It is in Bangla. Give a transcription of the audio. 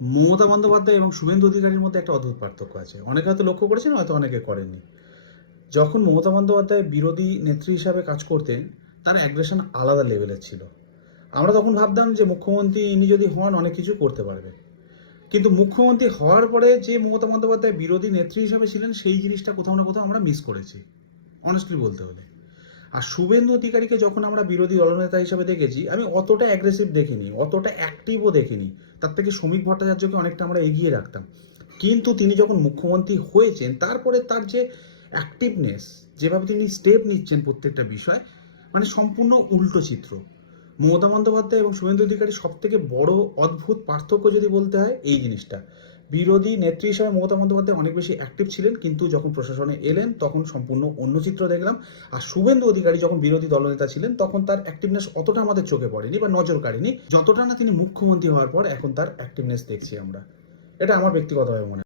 মমতা বন্দ্যোপাধ্যায় এবং শুভেন্দু অধিকারীর মধ্যে একটা অদ্ভুত পার্থক্য আছে। অনেকে হয়তো লক্ষ্য করেছেন, হয়তো অনেকে করেননি। যখন মমতা বন্দ্যোপাধ্যায় বিরোধী নেত্রী হিসাবে কাজ করতেন, তার অ্যাগ্রেশন আলাদা লেভেলের ছিল। আমরা তখন ভাবতাম যে মুখ্যমন্ত্রী ইনি যদি হন অনেক কিছু করতে পারবে। কিন্তু মুখ্যমন্ত্রী হওয়ার পরে যে মমতা বন্দ্যোপাধ্যায় বিরোধী নেত্রী হিসাবে ছিলেন, সেই জিনিসটা কোথাও না কোথাও আমরা মিস করেছি, অনেস্টলি বলতে হলে। আর শুভেন্দু অধিকারীকে যখন আমরা বিরোধী দলনেতা হিসাবে দেখেছি, আমি অতটা অ্যাগ্রেসিভ দেখিনি, অতটা অ্যাক্টিভও দেখিনি। তার থেকে শ্রমিক ভট্টাচার্যকে অনেকটা আমরা এগিয়ে রাখতাম। কিন্তু তিনি যখন মুখ্যমন্ত্রী হয়েছেন, তারপরে তার যে অ্যাক্টিভনেস, যেভাবে তিনি স্টেপ নিচ্ছেন প্রত্যেকটা বিষয়, মানে সম্পূর্ণ উল্টো চিত্র। মমতা বন্দ্যোপাধ্যায় এবং শুভেন্দু অধিকারী সব থেকে বড় অদ্ভুত পার্থক্য যদি বলতে হয়, এই জিনিসটা। বিরোধী নেত্রী হিসাবে মমতা বন্দ্যোপাধ্যায় অনেক বেশি অ্যাক্টিভ ছিলেন, কিন্তু যখন প্রশাসনে এলেন তখন সম্পূর্ণ অন্য চিত্র দেখলাম। আর শুভেন্দু অধিকারী যখন বিরোধী দলনেতা ছিলেন, তখন তার অ্যাক্টিভনেস অতটা আমাদের চোখে পড়েনি বা নজর কাড়েনি, যতটা না তিনি মুখ্যমন্ত্রী হওয়ার পর এখন তার অ্যাক্টিভনেস দেখছি আমরা। এটা আমার ব্যক্তিগতভাবে মনে হয়।